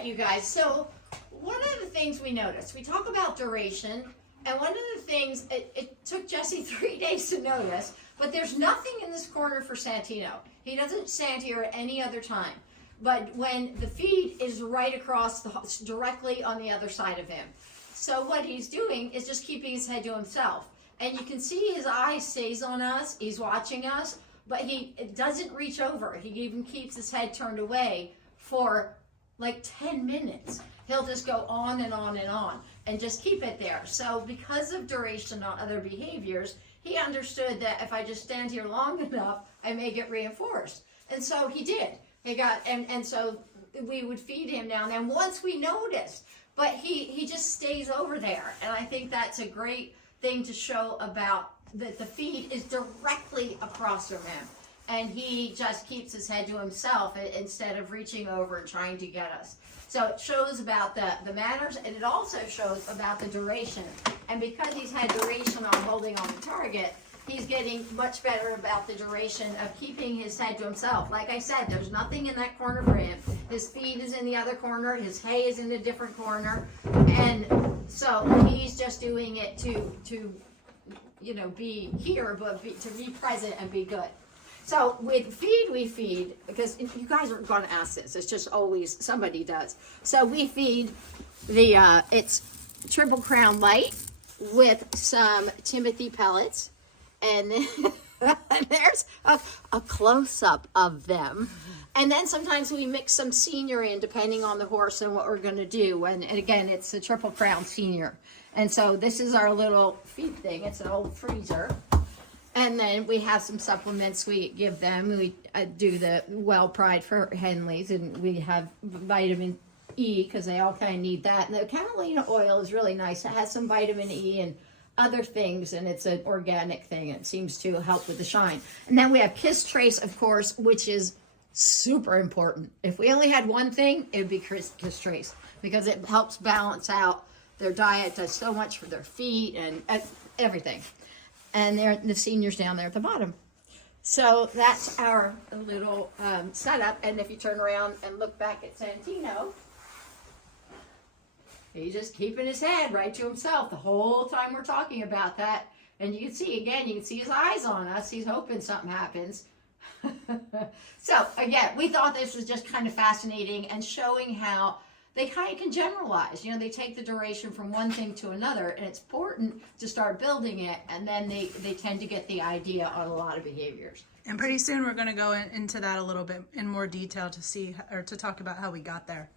right, you guys. So one of the things we noticed, we talk about duration, and one of the things, it took Jesse 3 days to notice, but there's nothing in this corner for Santino. He doesn't stand here at any other time. But when the feed is right across, directly on the other side of him. So what he's doing is just keeping his head to himself. And you can see his eye stays on us, he's watching us, but he doesn't reach over. He even keeps his head turned away for like 10 minutes. He'll just go on and on and on and just keep it there. So because of duration on other behaviors, he understood that if I just stand here long enough, I may get reinforced. And so he did. He got, and so we would feed him now and then once we noticed, but he just stays over there. And I think that's a great thing to show about that the feed is directly across from him. And he just keeps his head to himself instead of reaching over and trying to get us. So it shows about the manners, and it also shows about the duration. And because he's had duration on holding on the target, he's getting much better about the duration of keeping his head to himself. Like I said, there's nothing in that corner for him. His feed is in the other corner, his hay is in a different corner, and so he's just doing it to you know, be here, but to be present and be good. So with feed, we feed, because you guys are going to ask this, it's just always somebody does. So we feed the, it's Triple Crown Light with some Timothy pellets, and then there's a close-up of them. And then sometimes we mix some senior in, depending on the horse and what we're going to do. And again, it's the Triple Crown Senior. And so this is our little feed thing. It's an old freezer. And then we have some supplements we give them. We do the Well Pride for Henleys, and we have vitamin E because they all kind of need that. And the camelina oil is really nice. It has some vitamin E and other things, and it's an organic thing. It seems to help with the shine. And then we have Kiss Trace, of course, which is super important. If we only had one thing, it would be Kiss Trace, because it helps balance out their diet, does so much for their feet and everything. And they're the seniors down there at the bottom. So that's our little setup. And if you turn around and look back at Santino, he's just keeping his head right to himself the whole time we're talking about that. And you can see, again, you can see his eyes on us. He's hoping something happens. So again, we thought this was just kind of fascinating and showing how they kind of can generalize. You know, they take the duration from one thing to another, and it's important to start building it, and then they tend to get the idea on a lot of behaviors. And pretty soon we're going to go into that a little bit in more detail to see, or to talk about how we got there.